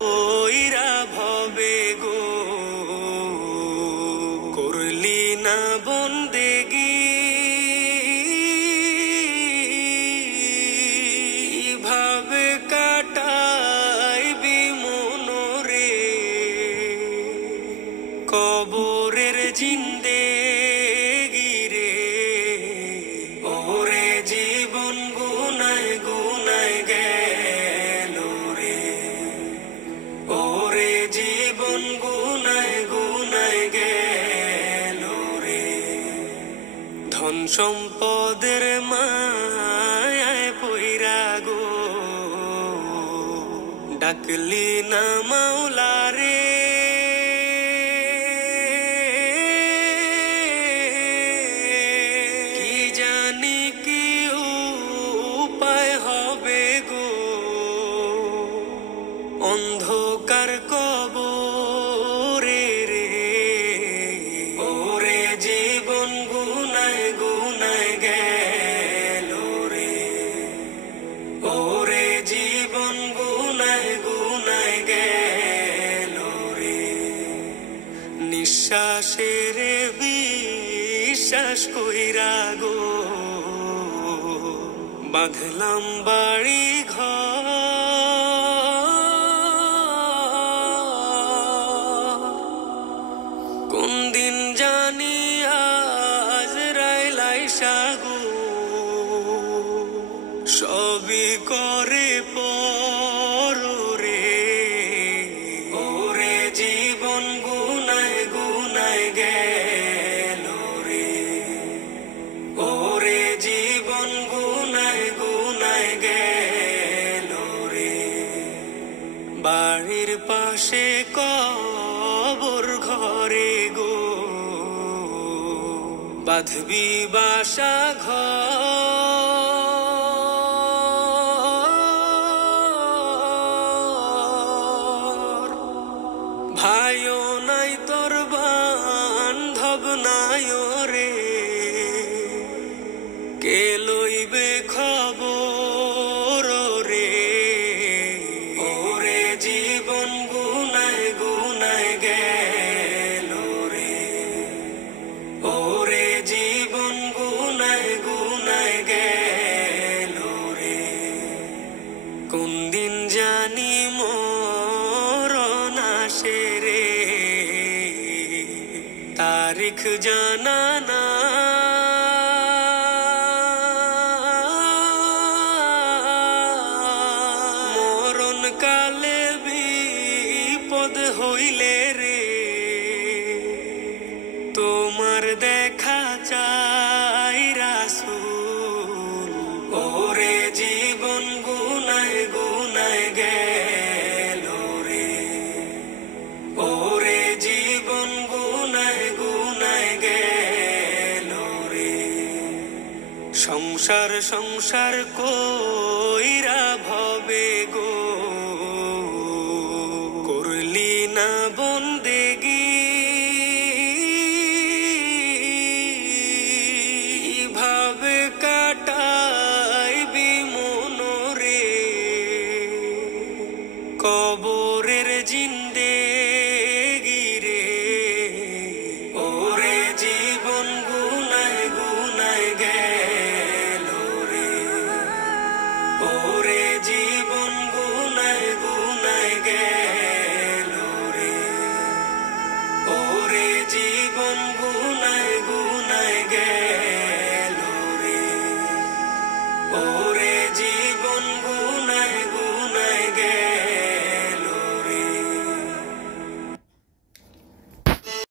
ওইরা ভবে গো করলি না বন্দেগি, ভাবে কাটাইবি মনরে কবরের জিন্দেগি রে। ওরে জীবন গুনায় গুনায় গেল রে, ওরে জীবন গুনায় গুনায় গেল রে। ধন সম্পদের মায়ায় পইরা গো ডাকলি না মাওলা রে। কি জানি কি উপায় হবে গো অন্ধকার কবরে রে। ওরে জীবন গুনায় গুনায় গেল রে, ওরে জীবন গুনায় গুনায় গেল রে। নিঃশ্বাসের বিশ্বাস কইরা গো বাঁধলাম বাড়ি ঘর, কোন দিন জানি আজরাইল আইসা গো সবই করে পর রে। ওরে জীবন গুনায় গুনায় গেল রে, ওরে জীবন গুনায় গুনায় গেল রে। বাড়ির পাশে কবর ঘরে গো বাঁধবি বাসা ঘর। ভাইও নাই তোর বান্ধব নাই রে, কে লইবে খবর রে। ওরে জীবন গুনায় গুনায় গেল রে, ওরে জীবন গুনায় গুনায় গেল রে। কোন দিন জানি মরণ আসে রে, তারিখ জানা না। মরণ কালে বিপদ হইলে রে তোমার দেখা চাই রাসূল। ওরে জীবন গুনায় গুনায় গেল রে, ওরে জীবন গুনায় গুনায় গেল রে। সংসার সংসার কইরা ভবে গো করলি না বন্দেগি, ভাবে কাটাইবি মনরে কবরের জিন্দেগি রে। ওরে জীবন গুনায় গুনায় গেল রে, ওরে জীবন গুনায় গুনায় গেল রে, ওরে জীবন গুনায়